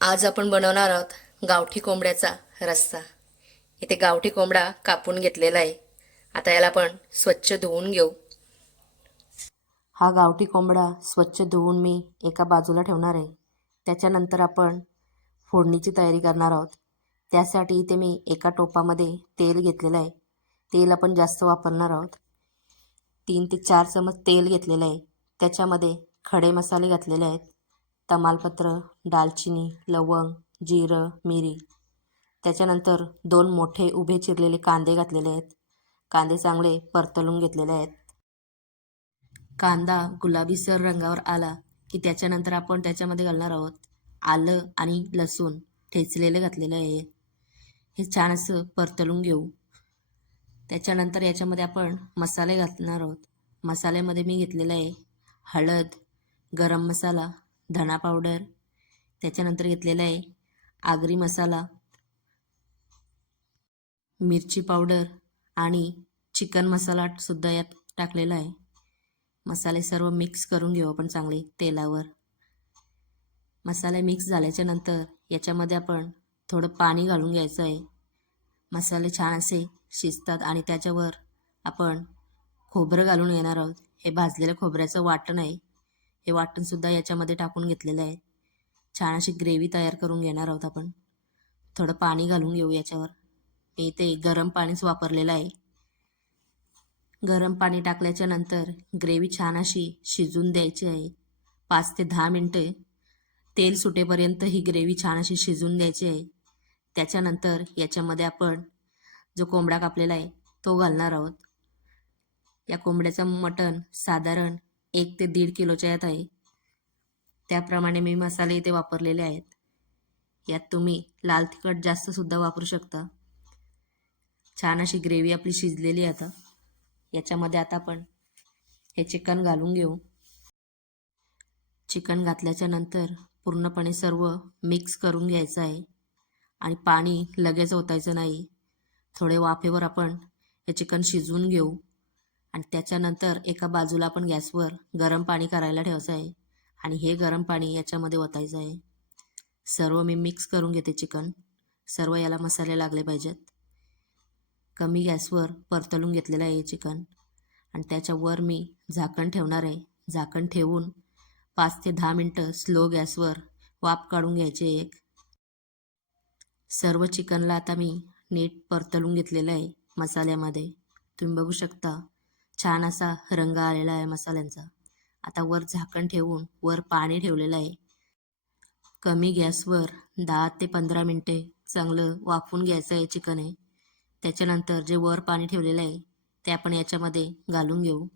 आज आपण बनवणार आहोत गावठी कोंबड्याचा रस्सा. इथे गावठी कोंबडा कापून घेतलेला आहे. आता याला आपण स्वच्छ धुवून घेऊ. हा गावठी कोंबडा स्वच्छ धुवून मी एका बाजूला ठेवणार आहे. त्याच्यानंतर आपण फोडणीची तयारी करणार आहोत. त्यासाठी इथे मी एका टोपामध्ये तेल घेतलेलं आहे. तेल आपण जास्त वापरणार आहोत. तीन ते चार चमच तेल घेतलेलं आहे. त्याच्यामध्ये खडे मसाले घातलेले आहेत. तमालपत्र दालचिनी लवंग जिरं मिरी. त्याच्यानंतर दोन मोठे उभे चिरलेले कांदे घातलेले आहेत. कांदे चांगले परतलून घेतलेले आहेत. कांदा गुलाबीसर रंगावर आला की त्याच्यानंतर आपण त्याच्यामध्ये घालणार आहोत आलं आणि लसूण ठेचलेलं घातलेलं आहे. हे छान असं परतलून घेऊ. त्याच्यानंतर याच्यामध्ये आपण मसाले घालणार आहोत. मसाल्यामध्ये मी घेतलेलं आहे हळद गरम मसाला धणा पावडर त्याच्यानंतर घेतलेला आहे आगरी मसाला मिरची पावडर आणि चिकन मसाला सुद्धा यात टाकलेला आहे. मसाले सर्व मिक्स करून घेऊ आपण चांगले तेलावर. मसाले मिक्स झाल्याच्यानंतर याच्यामध्ये आपण थोडं पाणी घालून घ्यायचं आहे. मसाले छान असे शिजतात आणि त्याच्यावर आपण खोबरं घालून येणार आहोत. हे भाजलेलं खोबऱ्याचं वाटण आहे. हे वाटणसुद्धा याच्यामध्ये टाकून घेतलेलं आहे. छान अशी ग्रेव्ही तयार करून घेणार आहोत आपण. थोडं पाणी घालून घेऊ याच्यावर. मी ते गरम पाणीच वापरलेलं आहे. गरम पाणी टाकल्याच्या नंतर ग्रेव्ही छान अशी शिजून द्यायची आहे. पाच ते दहा मिनटे तेल सुटेपर्यंत ही ग्रेव्ही छान अशी शिजून द्यायची आहे. त्याच्यानंतर याच्यामध्ये आपण जो कोंबडा कापलेला आहे तो घालणार आहोत. या कोंबड्याचं मटण साधारण एक ते दीड किलोच्या यात आहे त्याप्रमाणे मी मसाले इथे वापरलेले आहेत. यात तुम्ही लाल तिखट जास्तसुद्धा वापरू शकता. छान अशी ग्रेव्ही आपली शिजलेली आहे आता. याच्यामध्ये आता आपण हे चिकन घालून घेऊ. चिकन घातल्याच्या नंतर पूर्णपणे सर्व मिक्स करून घ्यायचं आहे. आणि पाणी लगेच ओतायचं नाही. थोडे वाफेवर आपण हे चिकन शिजवून घेऊ. आणि त्याच्यानंतर एका बाजूला आपण गॅसवर गरम पाणी करायला ठेवायचं आहे. आणि हे गरम पाणी याच्यामध्ये ओतायचं आहे. सर्व मी मिक्स करून घेते चिकन. सर्व याला मसाले लागले पाहिजेत. कमी गॅसवर परतलून घेतलेलं आहे चिकन. आणि त्याच्यावर मी झाकण ठेवणार आहे. झाकण ठेवून पाच ते दहा मिनटं स्लो गॅसवर वाफ काढून घ्यायचे एक. सर्व चिकनला आता मी नीट परतलून घेतलेलं आहे मसाल्यामध्ये. तुम्ही बघू शकता. छान असा रंग आलेला आहे मसाल्यांचा. आता वर झाकण ठेवून वर पाणी ठेवलेलं आहे. कमी गॅसवर दहा ते पंधरा मिनटे चांगलं वाफवून घ्यायचं आहे चिकन आहे त्याच्यानंतर जे वर पाणी ठेवलेलं आहे ते आपण याच्यामध्ये घालून घेऊ.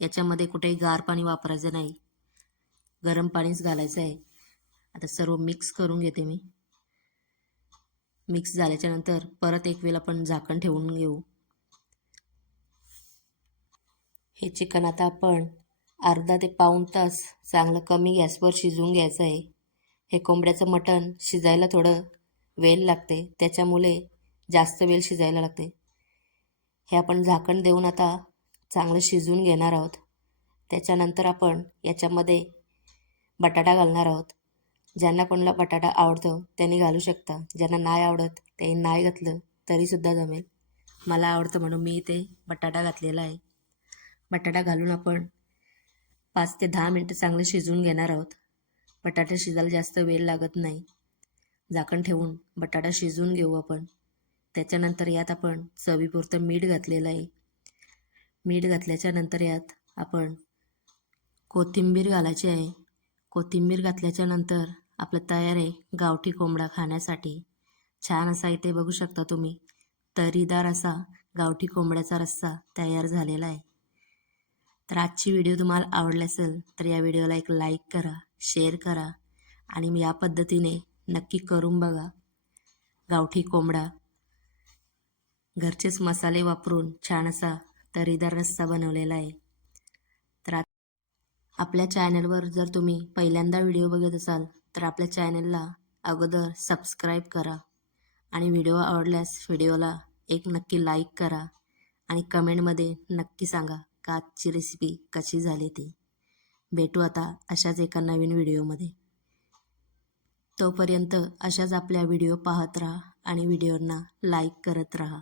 याच्यामध्ये कुठेही गार पाणी वापरायचं नाही. गरम पाणीच घालायचं आहे. आता सर्व मिक्स करून घेते मी. मिक्स झाल्याच्यानंतर परत एक वेळ आपण झाकण ठेवून घेऊ. हे चिकन आता आपण अर्धा ते पाऊण तास चांगलं कमी गॅसवर शिजवून घ्यायचं आहे. हे कोंबड्याचं मटण शिजायला थोडं वेल लागते त्याच्यामुळे जास्त वेल शिजायला लागते. हे आपण झाकण देऊन आता चांगलं शिजवून घेणार आहोत. त्याच्यानंतर आपण याच्यामध्ये बटाटा घालणार आहोत. ज्यांना कोणाला बटाटा आवडतो त्यांनी घालू शकता ज्यांना नाही आवडत त्यांनी नाही घातलं तरीसुद्धा जमेल. मला आवडतं म्हणून मी इथे बटाटा घातलेला आहे. बटाटा घालून आपण पाच ते दहा मिनटं चांगले शिजवून घेणार आहोत. बटाटा शिजायला जास्त वेळ लागत नाही. झाकण ठेवून बटाटा शिजवून घेऊ आपण. त्याच्यानंतर यात आपण चवीपुरतं मीठ घातलेलं आहे. मीठ घातल्याच्या नंतर यात आपण कोथिंबीर घालायची आहे. कोथिंबीर घातल्याच्या नंतर आपलं तयार आहे गावठी कोंबडा खाण्यासाठी. छान असा इथे बघू शकता तुम्ही. तरीदार असा गावठी कोंबड्याचा रस्सा तयार झालेला आहे. तर आजची व्हिडिओ तुम्हाला आवडली असेल तर या व्हिडिओला एक लाईक करा शेअर करा आणि मी या पद्धतीने नक्की करून बघा. गावठी कोंबडा घरचेच मसाले वापरून छान असा तरीदार रस्सा बनवलेला आहे. तर आपल्या चॅनलवर जर तुम्ही पहिल्यांदा व्हिडिओ बघत असाल तर आपल्या चॅनलला अगोदर सबस्क्राईब करा आणि व्हिडिओ आवडल्यास व्हिडिओला एक नक्की लाईक करा आणि कमेंटमध्ये नक्की सांगा. का आजची रेसिपी कशी झाली ती? भेटू आता अशाच एका नवीन व्हिडिओमध्ये. तोपर्यंत अशाच आपल्या व्हिडिओ पाहत राहा आणि व्हिडिओंना लाईक करत राहा.